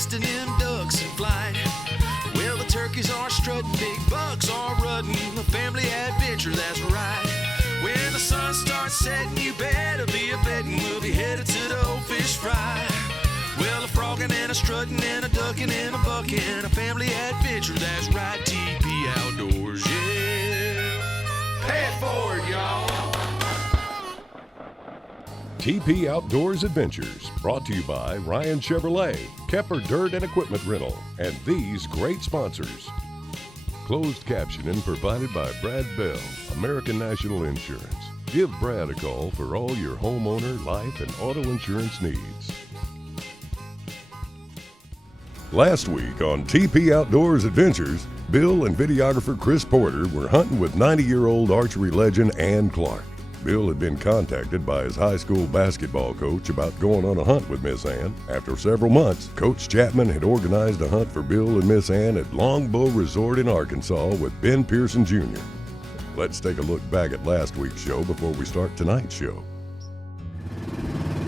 nesting in ducks in flight. Well, the turkeys are strutting, big bucks are rutting, a family adventure, that's right. When the sun starts setting, you better be a betting we'll be headed to the old fish fry. Well, a frogging and a strutting and a ducking and a bucking, a family adventure, that's right. TP Outdoors, yeah. Pay it forward, y'all. TP Outdoors Adventures, brought to you by Ryan Chevrolet, Kepper Dirt and Equipment Rental, and these great sponsors. Closed captioning provided by Brad Bell, American National Insurance. Give Brad a call for all your homeowner, life, and auto insurance needs. Last week on TP Outdoors Adventures, Bill and videographer Chris Porter were hunting with 90-year-old archery legend Ann Clark. Bill had been contacted by his high school basketball coach about going on a hunt with Miss Ann. After several months, Coach Chapman had organized a hunt for Bill and Miss Ann at Longbow Resort in Arkansas with Ben Pearson Jr. Let's take a look back at last week's show before we start tonight's show.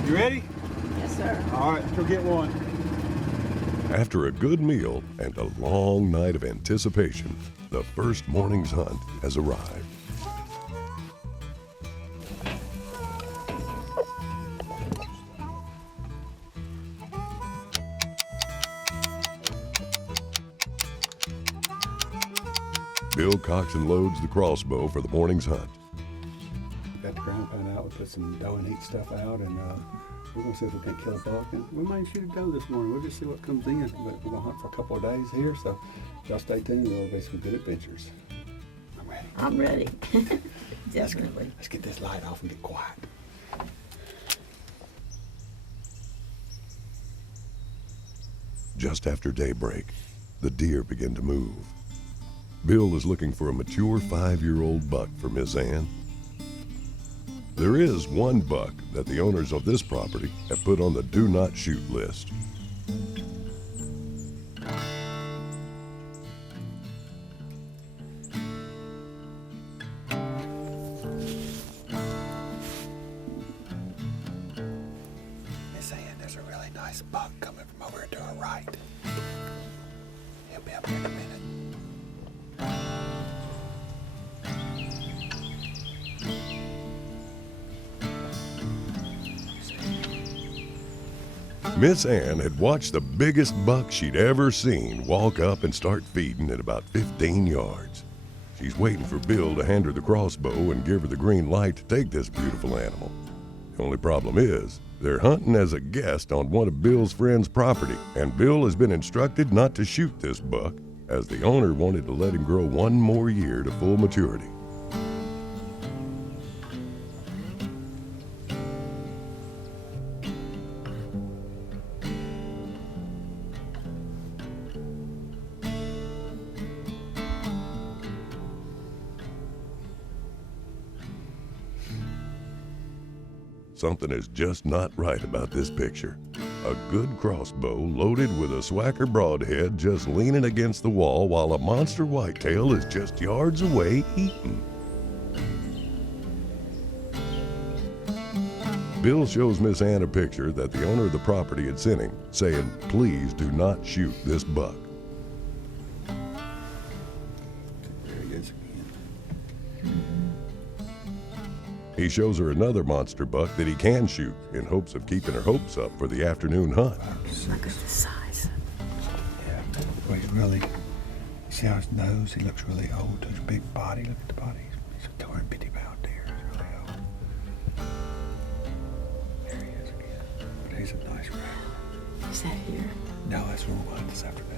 You ready? Yes, sir. All right, let's go get one. After a good meal and a long night of anticipation, the first morning's hunt has arrived. Bill cocks and loads the crossbow for the morning's hunt. Got the ground pound out. We put some doe and heat stuff out, and we're gonna see if we can kill a buck. And we might shoot a doe this morning. We'll just see what comes in. But we're gonna hunt for a couple of days here, so y'all stay tuned. There'll be some good adventures. I'm ready. I'm ready. Definitely. Let's get this light off and get quiet. Just after daybreak, the deer begin to move. Bill is looking for a mature 5-year-old buck for Miss Ann. There is one buck that the owners of this property have put on the do not shoot list. Miss Ann, there's a really nice buck coming from over to our right. He'll be up here in a minute. Miss Ann had watched the biggest buck she'd ever seen walk up and start feeding at about 15 yards. She's waiting for Bill to hand her the crossbow and give her the green light to take this beautiful animal. The only problem is, they're hunting as a guest on one of Bill's friends' property, and Bill has been instructed not to shoot this buck, as the owner wanted to let him grow one more year to full maturity. Something is just not right about this picture. A good crossbow loaded with a swacker broadhead just leaning against the wall while a monster whitetail is just yards away eating. Bill shows Miss Ann a picture that the owner of the property had sent him, saying, "Please do not shoot this buck." There he is again. He shows her another monster buck that he can shoot in hopes of keeping her hopes up for the afternoon hunt. Look at the size. Yeah, well, he's really, see how his nose, he looks really old. His big body, look at the body. He's a 250-pound deer. He's really old. There he is again. But he's a nice rack. Is that here? No, that's where we'll hunt this afternoon.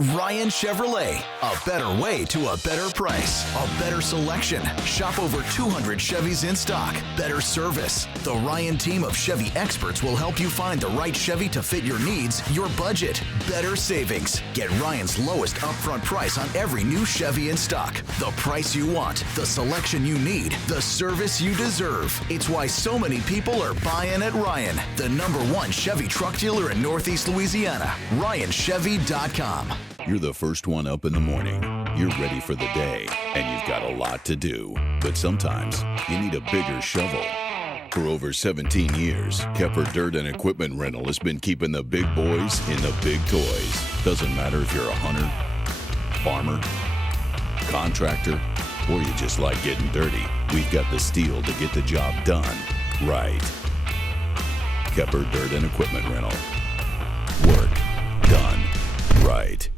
Ryan Chevrolet, a better way to a better price, a better selection. Shop over 200 Chevys in stock, better service. The Ryan team of Chevy experts will help you find the right Chevy to fit your needs, your budget. Better savings. Get Ryan's lowest upfront price on every new Chevy in stock. The price you want, the selection you need, the service you deserve. It's why so many people are buying at Ryan, the #1 Chevy truck dealer in Northeast Louisiana. RyanChevy.com. You're the first one up in the morning. You're ready for the day, and you've got a lot to do. But sometimes you need a bigger shovel. For over 17 years, Kepper Dirt and Equipment Rental has been keeping the big boys in the big toys. Doesn't matter if you're a hunter, farmer, contractor, or you just like getting dirty. We've got the steel to get the job done right. Kepper Dirt and Equipment Rental. Work done right.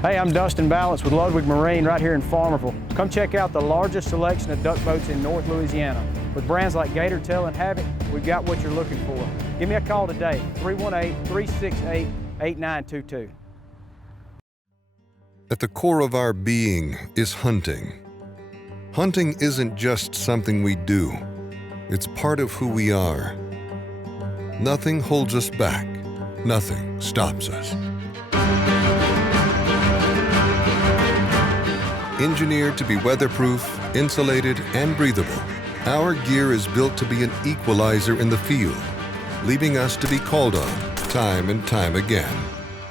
Hey, I'm Dustin Balance with Ludwig Marine right here in Farmerville. Come check out the largest selection of duck boats in North Louisiana. With brands like Gator, Tail, and Havoc, we've got what you're looking for. Give me a call today, 318-368-8922. At the core of our being is hunting. Hunting isn't just something we do. It's part of who we are. Nothing holds us back. Nothing stops us. Engineered to be weatherproof, insulated, and breathable, our gear is built to be an equalizer in the field, leaving us to be called on time and time again.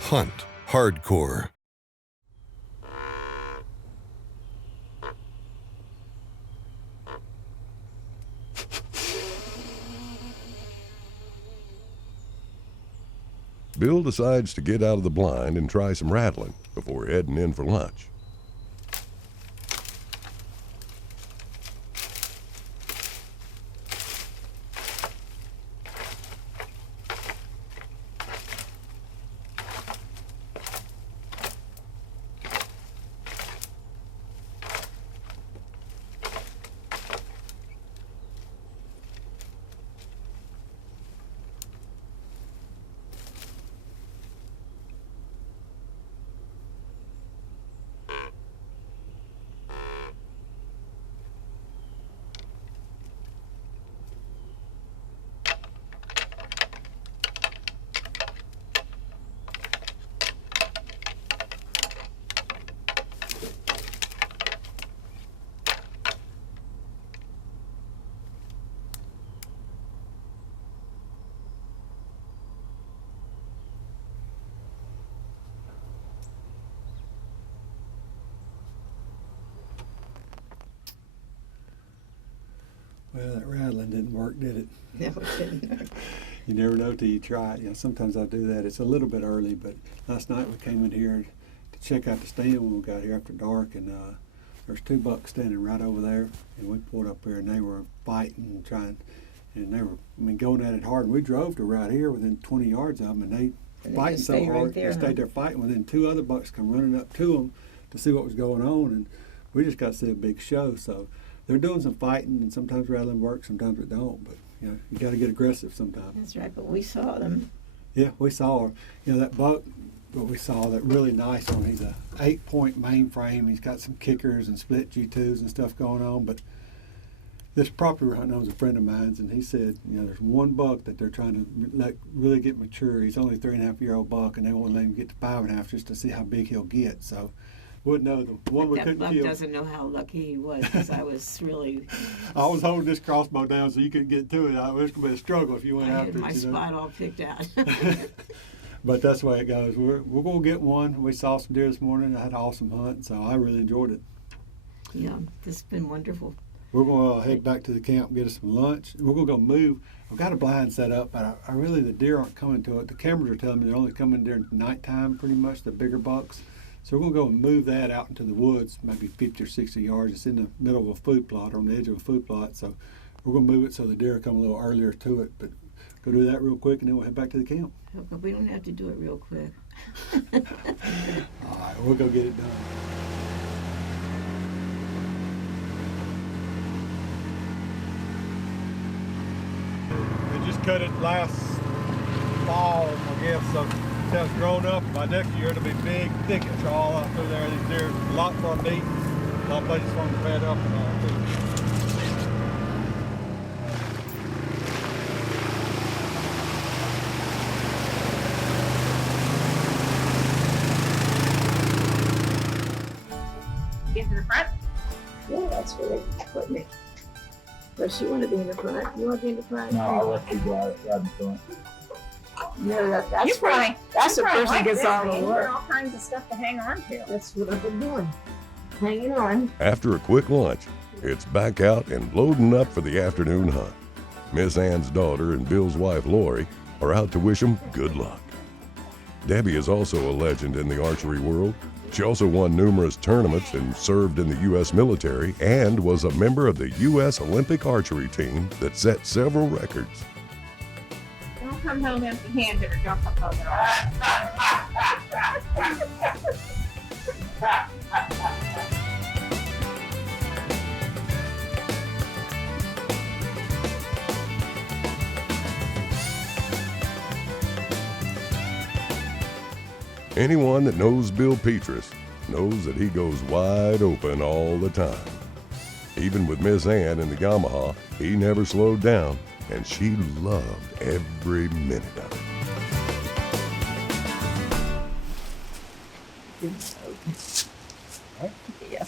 Hunt hardcore. Bill decides to get out of the blind and try some rattling before heading in for lunch. Well, that rattling didn't work, did it? No, it didn't. You never know till you try it. Sometimes I do that. It's a little bit early, but last night we came in here to check out the stand when we got here after dark, and there's 2 bucks standing right over there, and we pulled up here, and they were fighting and trying, and they were, going at it hard. And we drove to right here within 20 yards of them, and they fighting so hard. They stayed there fighting. Within 2 other bucks come running up to them to see what was going on, and we just got to see a big show. So they're doing some fighting, and sometimes rattling works, sometimes it don't. But you got to get aggressive sometimes. That's right, but we saw them. Yeah, we saw that buck. But we saw that really nice one. He's a 8-point mainframe. He's got some kickers and split G2s and stuff going on. But this property we're hunting owns a friend of mine's, and he said, there's one buck that they're trying to let really get mature. He's only a 3.5-year-old buck, and they won't let him get to 5.5 just to see how big he'll get. So wouldn't know the one we couldn't kill. That buck kill. doesn't know how lucky he was, because I was really. I was holding this crossbow down so you couldn't get to it. It was going to be a struggle if you went I after had it. my spot all picked out. But that's the way it goes. We're going to get one. We saw some deer this morning. I had an awesome hunt, so I really enjoyed it. Yeah, this has been wonderful. We're going to head back to the camp and get us some lunch. We're going to go move. I've got a blind set up, but I really, the deer aren't coming to it. The cameras are telling me they're only coming during nighttime, pretty much, the bigger bucks. So we're going to go and move that out into the woods, maybe 50 or 60 yards. It's in the middle of a food plot, on the edge of a food plot. So we're going to move it so the deer come a little earlier to it. But go do that real quick, and then we'll head back to the camp. But we don't have to do it real quick. All right, we'll go get it done. We just cut it last fall, I guess, so it's grown up. By next year, it'll be big thickets all out through there. These deer, a lot for them to eat, a lot of places for them to bed up and all, too. Get to the front. Yeah, that's where they put me. Does she want to be in the front? You want to be in the front? No, I'll let you ride in front. No, that's You probably, that's the you probably person like gets this. all the You work. got all kinds of stuff to hang on to. That's what I've been doing. Hanging on. After a quick lunch, it's back out and loading up for the afternoon hunt. Miss Ann's daughter and Bill's wife, Lori, are out to wish them good luck. Debbie is also a legend in the archery world. She also won numerous tournaments and served in the U.S. military and was a member of the U.S. Olympic archery team that set several records. Don't come home empty-handed or jump up on the Anyone that knows Bill Petrus knows that he goes wide open all the time. Even with Miss Ann in the Yamaha, he never slowed down, and she loved every minute of it. Yeah.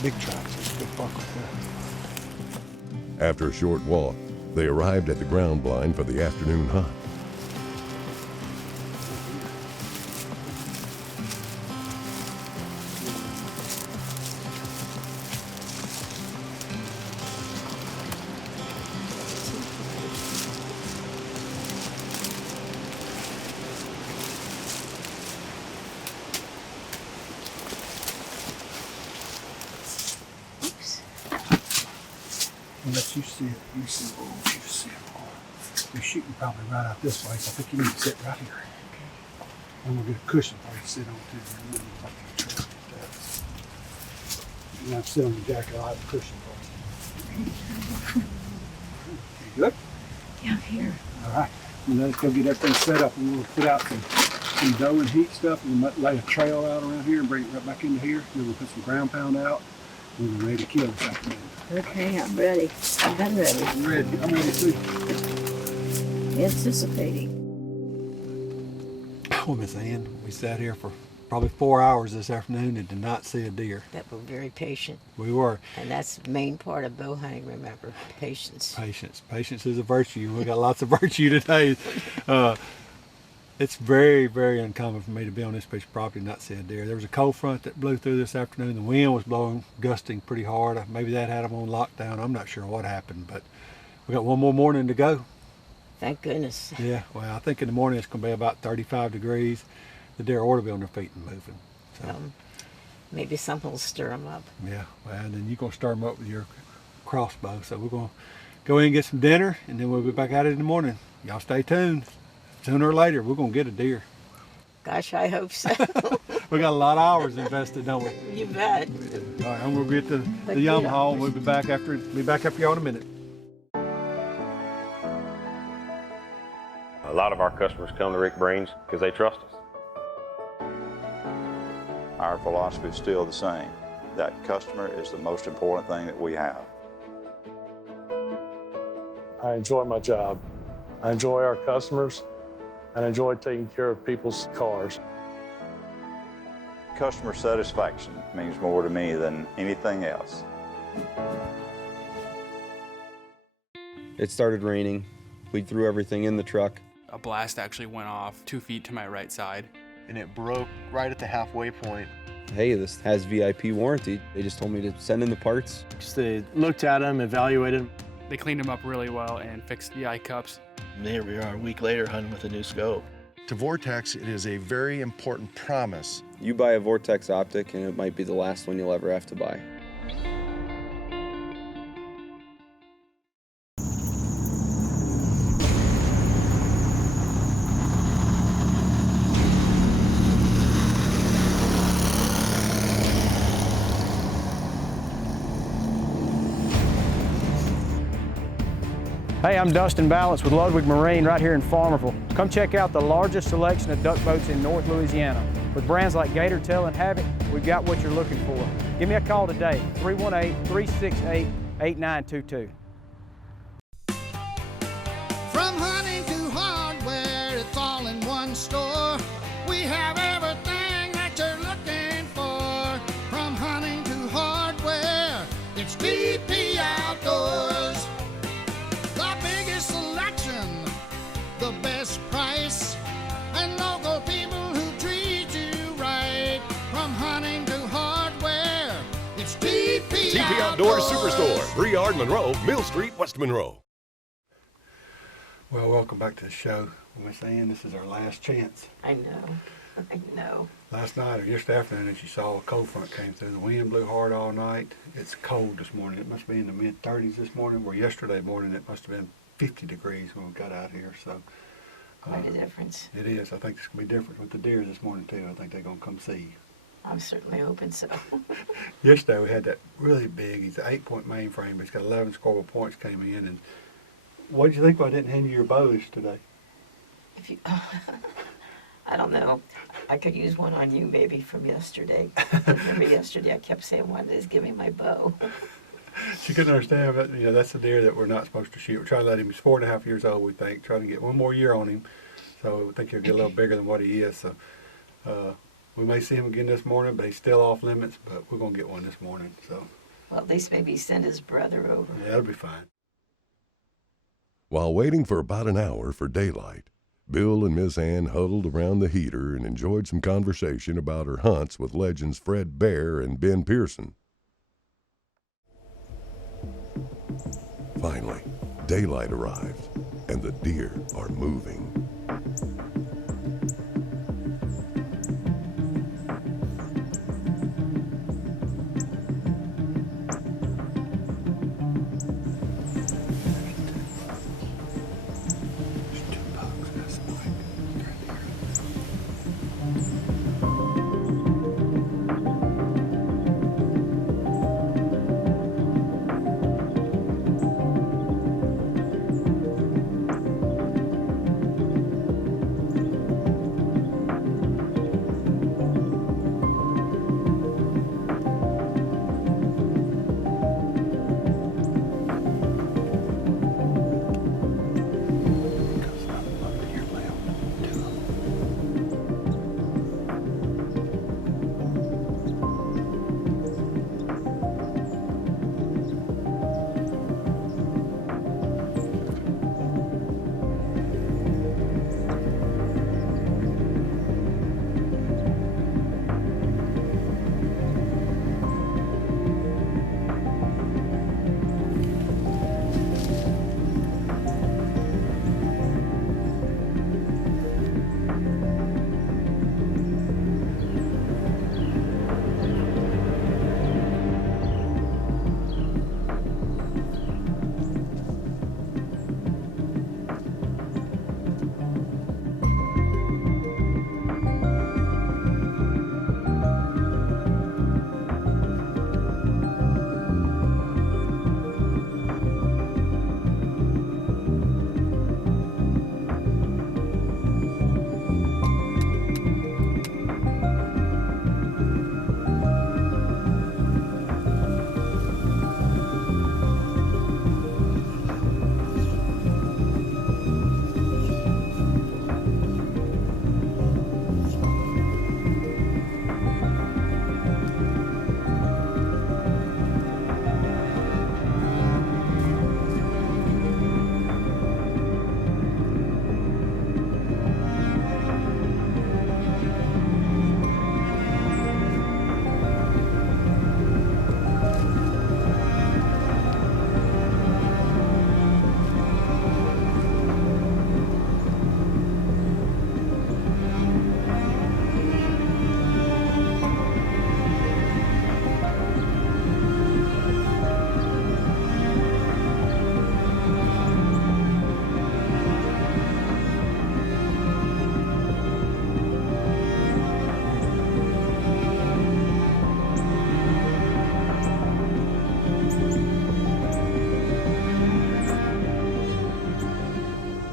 Big tracks, it's a good buck right there. After a short walk, they arrived at the ground blind for the afternoon hunt. I'll let you see it. You see it. Oh, you see it. You're shooting probably right out this way, so I think you need to sit right here. I'm gonna get a cushion for you to sit on too. You have to sit on the jacket. I'll have a cushion for you. You good? Yeah, I'm here. All right. And let's go get everything set up, and we'll put out some dough and heat stuff, and we'll lay a trail out around here and bring it right back into here. Then we'll put some ground pound out, and we're ready to kill this afternoon. Okay, I'm ready. I've been ready. I'm ready. I'm ready too. Anticipating. Oh, Miss Ann, we sat here for probably 4 hours this afternoon and did not see a deer. That we're very patient. We were. And that's the main part of bow hunting, remember, patience. Patience. Patience is a virtue. We got lots of virtue today. It's very, very uncommon for me to be on this piece of property and not see a deer. There was a cold front that blew through this afternoon. The wind was blowing, gusting pretty hard. Maybe that had them on lockdown. I'm not sure what happened, but we got one more morning to go. Thank goodness. Yeah, well, I think in the morning it's going to be about 35 degrees. The deer ought to be on their feet and moving. So, Maybe something will stir them up. yeah, well, and then you're going to start them up with your crossbow. So we're going to go in and get some dinner, and then we'll be back at it in the morning. Y'all stay tuned. Sooner or later, we're going to get a deer. Gosh, I hope so. We got a lot of hours invested, don't we? You bet. All right, I'm going to get the Yamaha, and we'll be back after y'all in a minute. A lot of our customers come to Rick Breen's because they trust us. Our philosophy is still the same. That customer is the most important thing that we have. I enjoy my job. I enjoy our customers, and I enjoy taking care of people's cars. Customer satisfaction means more to me than anything else. It started raining. We threw everything in the truck. A blast actually went off 2 feet to my right side. And it broke right at the halfway point. Hey, this has VIP warranty. They just told me to send in the parts. So they looked at them, evaluated them. They cleaned them up really well and fixed the eye cups. And here we are a week later hunting with a new scope. To Vortex, it is a very important promise. You buy a Vortex optic and it might be the last one you'll ever have to buy. Hey, I'm Dustin Balance with Ludwig Marine right here in Farmerville. Come check out the largest selection of duck boats in North Louisiana. With brands like Gator, Tail, and Havoc, we've got what you're looking for. Give me a call today, 318-368-8922. From hunting to hardware, it's all in one store. We have everything that you're looking for. From hunting to hardware, it's TP Outdoors. The biggest selection, the best price, and local people who treat you right. From hunting to hardware, it's TP Outdoors Superstore, Briard, Monroe, Mill Street, West Monroe. Well, welcome back to the show. Miss Ann, this is our last chance. I know. I know. Last night or yesterday afternoon, as you saw, a cold front came through. The wind blew hard all night. It's cold this morning. It must be in the mid-30s this morning, where yesterday morning it must have been 50 degrees when we got out here. So Quite a difference. It is. I think it's going to be different with the deer this morning, too. I think they're going to come see you. I'm certainly hoping so. Yesterday we had that really big, he's an 8-point mainframe, but he's got 11 scoreable points came in. And what did you think when I didn't hand you your bows today? If you, I don't know. I could use one on you maybe from yesterday. Remember yesterday I kept saying, "Why did give me my bow?" She couldn't understand, but you know, that's the deer that we're not supposed to shoot. We're trying to let him, he's 4.5 years old, we think, trying to get one more year on him. So we think he'll get a little bigger than what he is. So we may see him again this morning, but he's still off limits, but we're going to get one this morning. So. Well, at least maybe send his brother over. Yeah, that'll be fine. While waiting for about an hour for daylight, Bill and Miss Ann huddled around the heater and enjoyed some conversation about her hunts with legends Fred Bear and Ben Pearson. Finally, daylight arrives, and the deer are moving.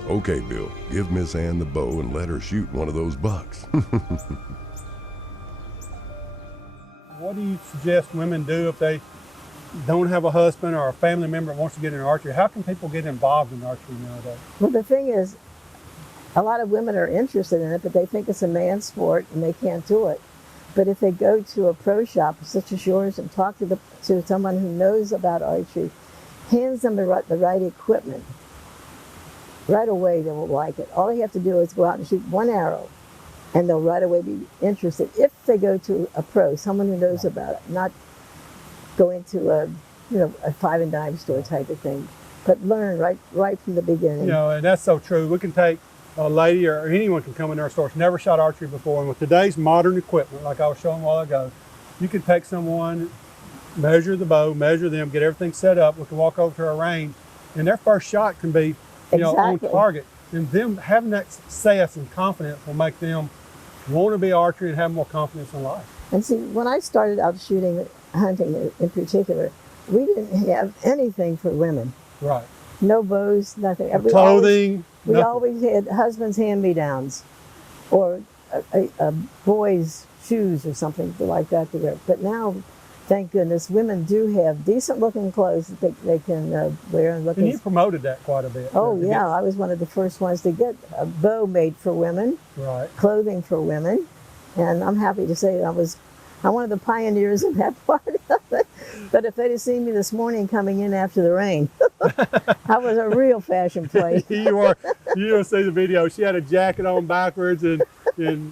Okay, Bill, give Miss Ann the bow and let her shoot one of those bucks. What do you suggest women do if they don't have a husband or a family member that wants to get into archery? How can people get involved in archery nowadays? Well, the thing is, a lot of women are interested in it, but they think it's a man's sport and they can't do it. But if they go to a pro shop such as yours and talk to someone who knows about archery, hands them the right equipment, right away they will like it. All they have to do is go out and shoot one arrow, and they'll right away be interested. If they go to a pro, someone who knows about it, not going to a five and dime store type of thing, but learn right from the beginning. And that's so true. We can take a lady or anyone can come in our store, never shot archery before, and with today's modern equipment, like I was showing a while ago, you can take someone, measure the bow, measure them, get everything set up. We can walk over to our range, and their first shot can be, on target. And them having that success and confidence will make them want to be archery and have more confidence in life. And see, when I started out shooting, hunting in particular, we didn't have anything for women. Right. No bows, nothing. Clothing. We always had husbands' hand-me-downs or a boy's shoes or something like that to wear. But now, thank goodness, women do have decent-looking clothes that they can wear and look. And you promoted that quite a bit. Oh yeah, I was one of the first ones to get a bow made for women, right? Clothing for women, and I'm happy to say I'm one of the pioneers in that part of it. But if they'd have seen me this morning coming in after the rain, I was a real fashion plate. You don't see the video. She had a jacket on backwards and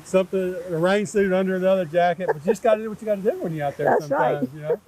something, a rain suit under another jacket. But you just got to do what you got to do when you're out there. That's sometimes, right.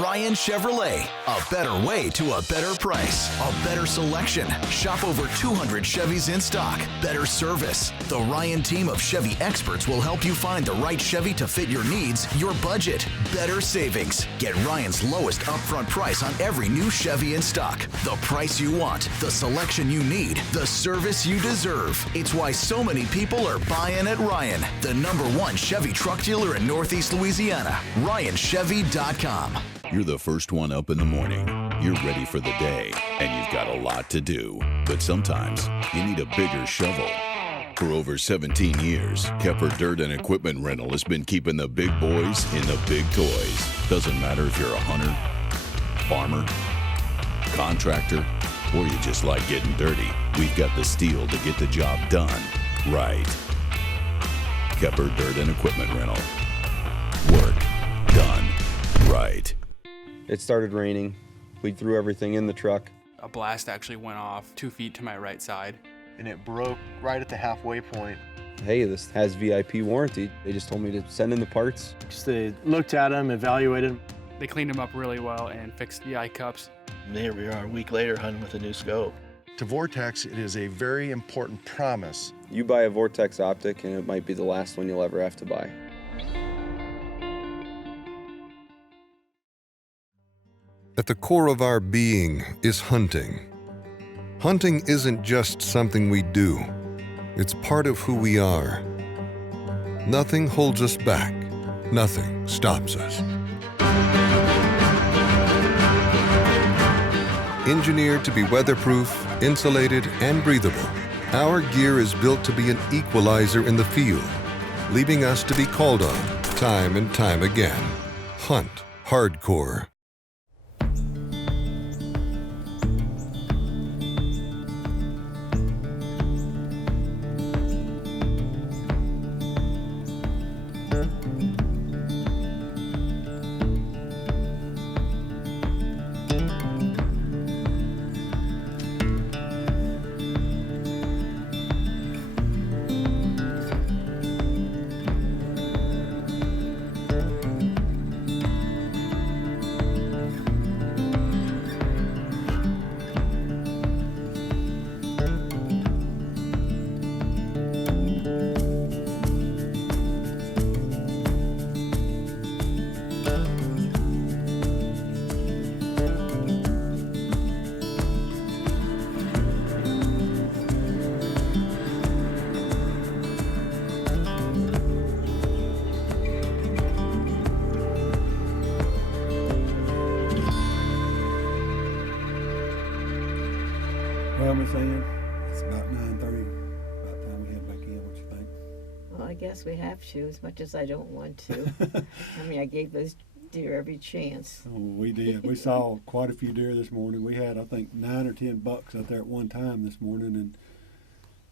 Ryan Chevrolet, a better way to a better price, a better selection. Shop over 200 Chevys in stock, better service. The Ryan team of Chevy experts will help you find the right Chevy to fit your needs, your budget. Better savings. Get Ryan's lowest upfront price on every new Chevy in stock. The price you want, the selection you need, the service you deserve. It's why so many people are buying at Ryan, the #1 Chevy truck dealer in Northeast Louisiana. RyanChevy.com. You're the first one up in the morning. You're ready for the day, and you've got a lot to do. But sometimes you need a bigger shovel. For over 17 years, Kepper Dirt and Equipment Rental has been keeping the big boys in the big toys. Doesn't matter if you're a hunter, farmer, contractor, or you just like getting dirty. We've got the steel to get the job done right. Kepper Dirt and Equipment Rental. Work done right. It started raining. We threw everything in the truck. A blast actually went off 2 feet to my right side. And it broke right at the halfway point. Hey, this has VIP warranty. They just told me to send in the parts. So they looked at them, evaluated them. They cleaned them up really well and fixed the eye cups. And here we are a week later hunting with a new scope. To Vortex, it is a very important promise. You buy a Vortex optic and it might be the last one you'll ever have to buy. At the core of our being is hunting. Hunting isn't just something we do. It's part of who we are. Nothing holds us back. Nothing stops us. Engineered to be weatherproof, insulated, and breathable, our gear is built to be an equalizer in the field, leaving us to be called on time and time again. Hunt hardcore. Well, Miss Ann, it's about 9:30. About time we head back in. What you think? Well, I guess we have to, as much as I don't want to. I mean, I gave those deer every chance. Oh, we did. We saw quite a few deer this morning. We had, I think, 9 or 10 bucks out there at one time this morning, and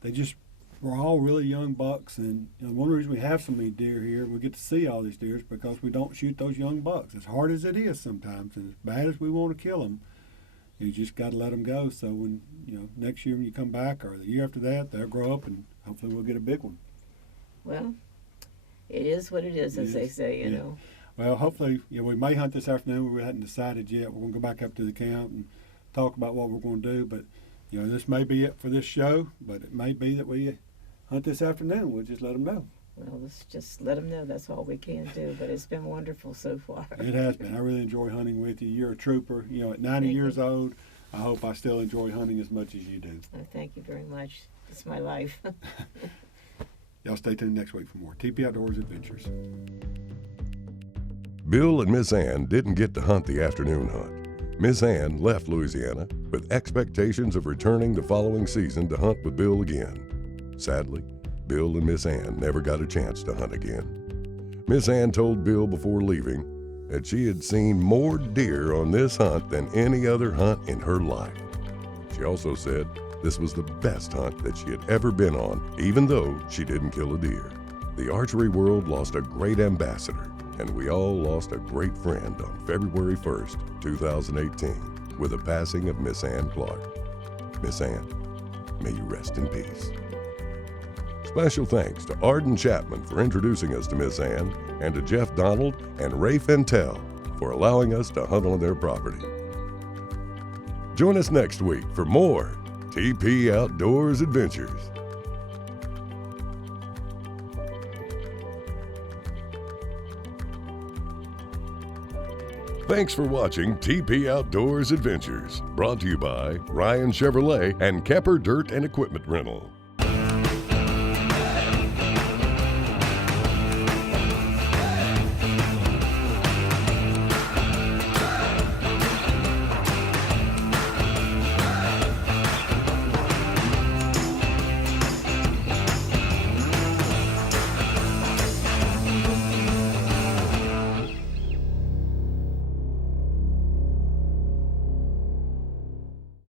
they just were all really young bucks. And one reason we have so many deer here, we get to see all these deer, is because we don't shoot those young bucks. As hard as it is sometimes, and as bad as we want to kill them, you just got to let them go. So when next year when you come back, or the year after that, they'll grow up, and hopefully we'll get a big one. Well, it is what it is, as they say, you know. Well, hopefully, we may hunt this afternoon. We hadn't decided yet. We're going to go back up to the camp and talk about what we're going to do. But, this may be it for this show, but it may be that we hunt this afternoon. We'll just let them know. Well, let's just let them know. That's all we can do. But it's been wonderful so far. It has been. I really enjoy hunting with you. You're a trooper. At 90 years old, I hope I still enjoy hunting as much as you do. Thank you very much. It's my life. Y'all stay tuned next week for more TP Outdoors Adventures. Bill and Miss Ann didn't get to hunt the afternoon hunt. Miss Ann left Louisiana with expectations of returning the following season to hunt with Bill again. Sadly, Bill and Miss Ann never got a chance to hunt again. Miss Ann told Bill before leaving that she had seen more deer on this hunt than any other hunt in her life. She also said this was the best hunt that she had ever been on, even though she didn't kill a deer. The archery world lost a great ambassador, and we all lost a great friend on February 1st, 2018, with the passing of Miss Ann Clark. Miss Ann, may you rest in peace. Special thanks to Arden Chapman for introducing us to Miss Ann, and to Jeff Donald and Ray Fentel for allowing us to hunt on their property. Join us next week for more TP Outdoors Adventures. Thanks for watching TP Outdoors Adventures, brought to you by Ryan Chevrolet and Kepper Dirt and Equipment Rental.